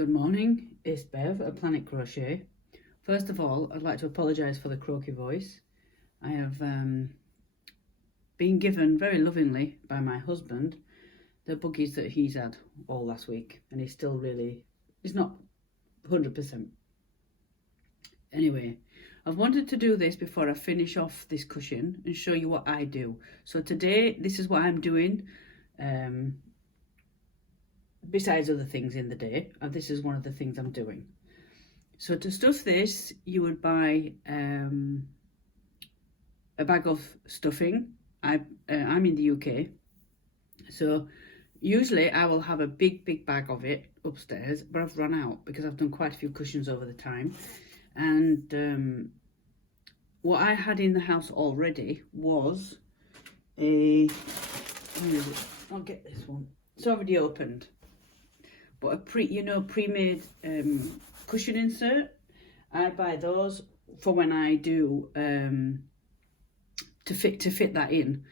Good morning, it's Bev at Planetcrochet. First of all, I'd like to apologise for the croaky voice. I have been given very lovingly by my husband the buggies that he's had all last week, and he's not 100%. Anyway, I've wanted to do this before I finish off this cushion and show you what I do. So today, this is what I'm doing. Besides other things in the day, this is one of the things I'm doing. So to stuff this, you would buy a bag of stuffing. I'm in the UK, so usually I will have a big bag of it upstairs, but I've run out because I've done quite a few cushions over the time. And what I had in the house already was I'll get this one. It's already opened. But a pre-made cushion insert. I buy those for when I do to fit that in.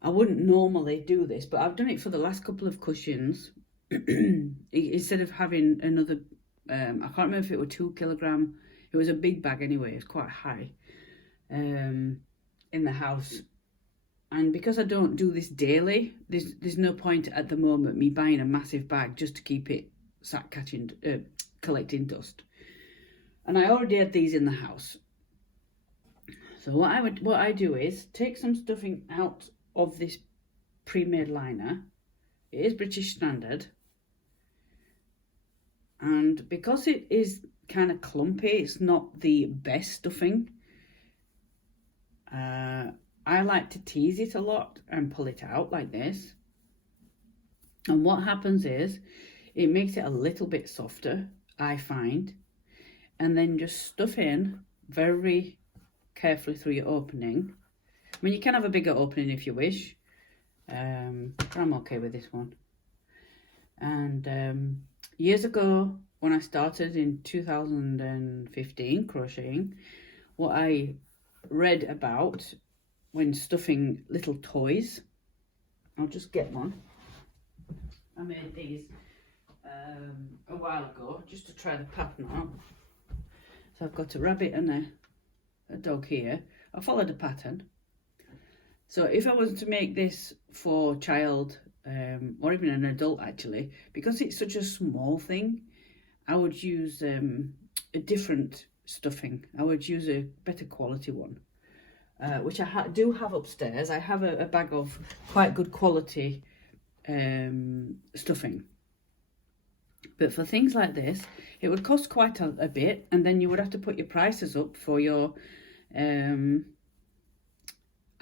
I wouldn't normally do this, but I've done it for the last couple of cushions. Instead of having another, I can't remember if it were 2 kilogram. It was a big bag anyway. It's quite high in the house. And because I don't do this daily, there's no point at the moment me buying a massive bag just to keep it collecting dust. And I already had these in the house. So what I do is take some stuffing out of this pre-made liner. It is British Standard. And because it is kind of clumpy, it's not the best stuffing. I like to tease it a lot and pull it out like this. And what happens is it makes it a little bit softer, I find. And then just stuff in very carefully through your opening. I mean, you can have a bigger opening if you wish. But I'm okay with this one. And years ago, when I started in 2015 crocheting, what I read about when stuffing little toys, I'll just get one. I made these a while ago just to try the pattern out. So I've got a rabbit and a dog here. I followed the pattern. So if I was to make this for a child or even an adult actually, because it's such a small thing, I would use a different stuffing. I would use a better quality one. Which I do have upstairs. I have a bag of quite good quality stuffing. But for things like this, it would cost quite a bit, and then you would have to put your prices up for your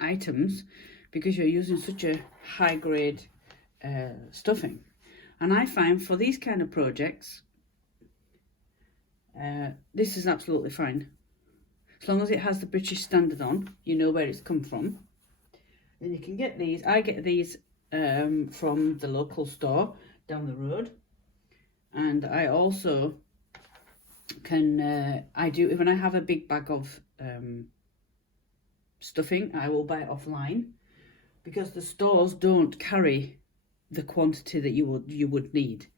items because you're using such a high grade stuffing. And I find for these kind of projects, this is absolutely fine. As long as it has the British Standard on, you know where it's come from. Then you can get these. I get these from the local store down the road. And I also can, when I have a big bag of stuffing, I will buy it offline. Because the stores don't carry the quantity that you would need.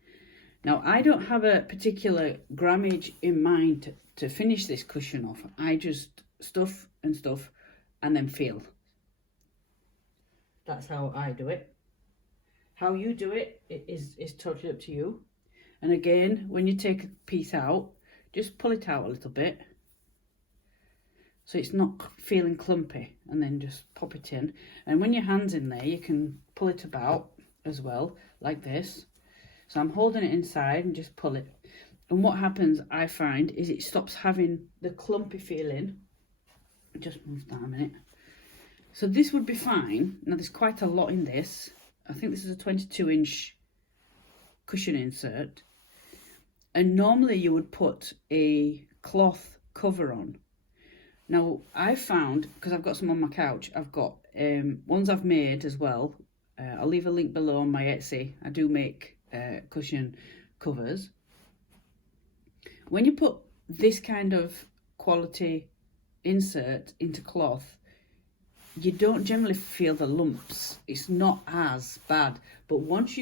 Now, I don't have a particular grammage in mind to finish this cushion off. I just stuff and then feel. That's how I do it. How you do it is totally up to you. And again, when you take a piece out, just pull it out a little bit so it's not feeling clumpy, and then just pop it in. And when your hand's in there, you can pull it about as well, like this. So I'm holding it inside and just pull it. And what happens, I find, is it stops having the clumpy feeling. Just move that a minute. So this would be fine. Now there's quite a lot in this. I think this is a 22-inch cushion insert. And normally you would put a cloth cover on. Now I found, because I've got some on my couch, I've got ones I've made as well. I'll leave a link below on my Etsy. I do make cushion covers. When you put this kind of quality insert into cloth, you don't generally feel the lumps. It's not as bad. But once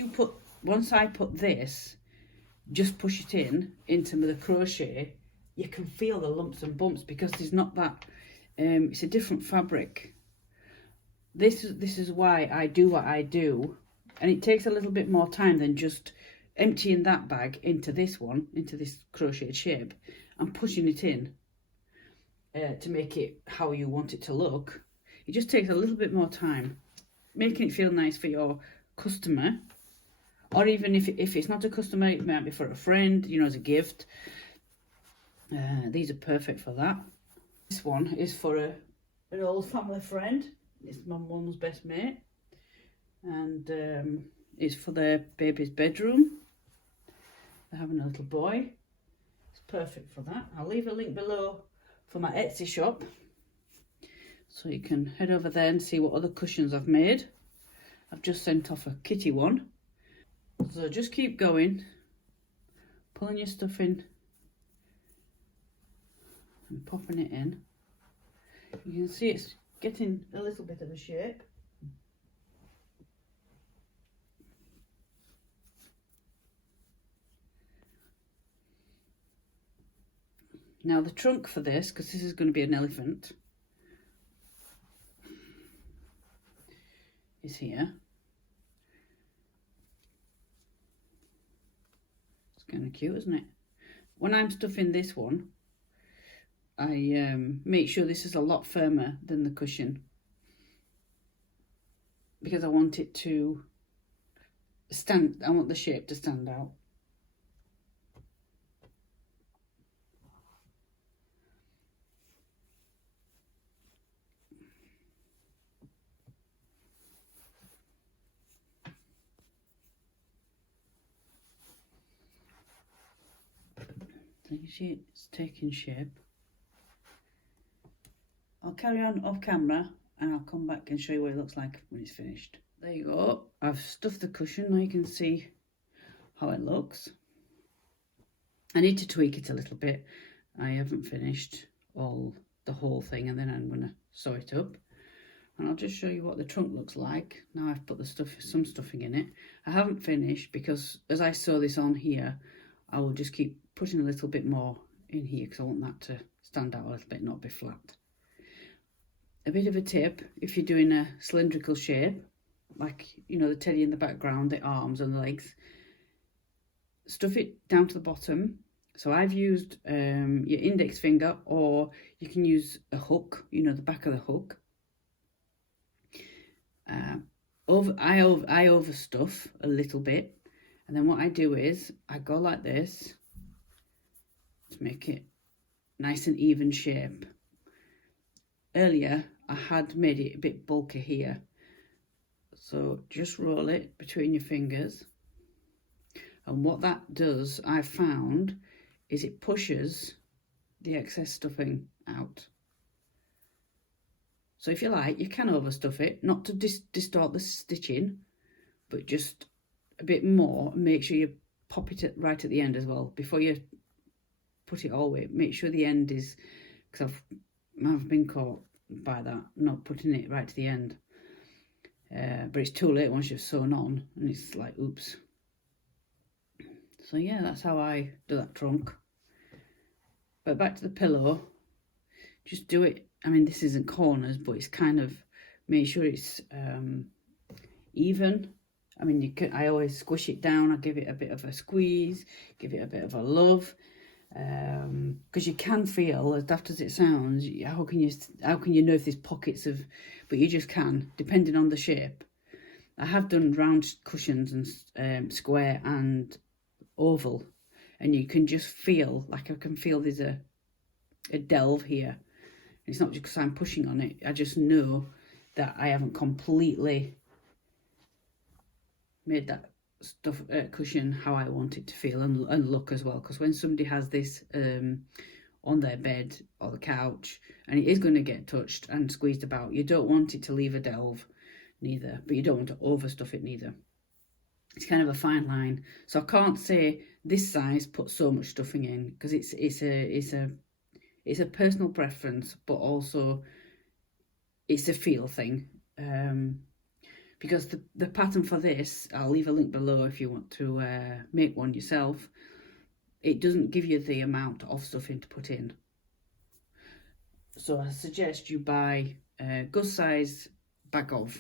I put this, just push it into the crochet, you can feel the lumps and bumps because there's not that, it's a different fabric. This is why I do what I do, and it takes a little bit more time than just emptying that bag into this one, into this crocheted shape, and pushing it in to make it how you want it to look. It just takes a little bit more time, making it feel nice for your customer, or even if it's not a customer, it might be for a friend, you know, as a gift. These are perfect for that. This one is for an old family friend. It's my mum's best mate, and it's for their baby's bedroom. They're having a little boy. It's perfect for that. I'll leave a link below for my Etsy shop, so you can head over there and see what other cushions I've made. I've just sent off a kitty one. So just keep going, pulling your stuff in and popping it in. You can see it's getting a little bit of a shape. Now the trunk for this, because this is going to be an elephant, is here. It's kind of cute, isn't it? When I'm stuffing this one, I make sure this is a lot firmer than the cushion, because I want it to stand, I want the shape to stand out. So you see it's taking shape. I'll carry on off camera and I'll come back and show you what it looks like when it's finished. There you go. I've stuffed the cushion. Now you can see how it looks. I need to tweak it a little bit. I haven't finished the whole thing, and then I'm going to sew it up. And I'll just show you what the trunk looks like. Now I've put some stuffing in it. I haven't finished because as I sew this on here, I will just keep putting a little bit more in here because I want that to stand out a little bit, not be flat. A bit of a tip, if you're doing a cylindrical shape, like, you know, the teddy in the background, the arms and the legs, stuff it down to the bottom. So I've used your index finger, or you can use a hook, you know, the back of the hook. I overstuff a little bit, and then what I do is I go like this to make it nice and even shape. Earlier I had made it a bit bulky here, so just roll it between your fingers, and what that does, I've found, is it pushes the excess stuffing out. So if you like, you can overstuff it, not to distort the stitching, but just a bit more, and make sure you pop it right at the end as well. Before you put it all the way, make sure the end is, because I've been caught by that, not putting it right to the end. But it's too late once you've sewn on, and it's like, oops. So yeah, that's how I do that trunk. But back to the pillow, just do it. I mean, this isn't corners, but it's kind of, make sure it's even. I mean, I always squish it down. I give it a bit of a squeeze, give it a bit of a love, because you can feel, as daft as it sounds, how can you know if there's pockets of, but you just can, depending on the shape. I have done round cushions and square and oval, and you can just feel, like I can feel there's a delve here. It's not just because I'm pushing on it, I just know that I haven't completely made that stuff cushion how I want it to feel and look as well. Because when somebody has this on their bed or the couch, and it is going to get touched and squeezed about, you don't want it to leave a delve neither, but you don't want to overstuff it neither. It's kind of a fine line. So I can't say this size put so much stuffing in, because it's a personal preference, but also it's a feel thing. Because the pattern for this, I'll leave a link below if you want to make one yourself. it doesn't give you the amount of stuffing to put in. So I suggest you buy a good size bag of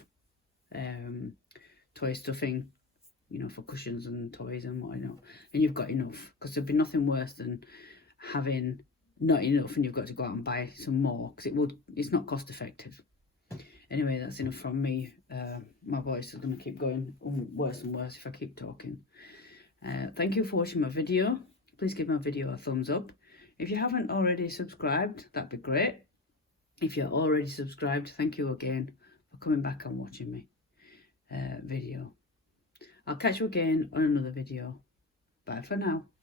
toy stuffing, you know, for cushions and toys and whatnot, and you've got enough, because there'd be nothing worse than having not enough and you've got to go out and buy some more, because it's not cost effective. Anyway, that's enough from me. My voice is going to keep going worse and worse if I keep talking. Thank you for watching my video. Please give my video a thumbs up. If you haven't already subscribed, that'd be great. If you're already subscribed, thank you again for coming back and watching me video. I'll catch you again on another video. Bye for now.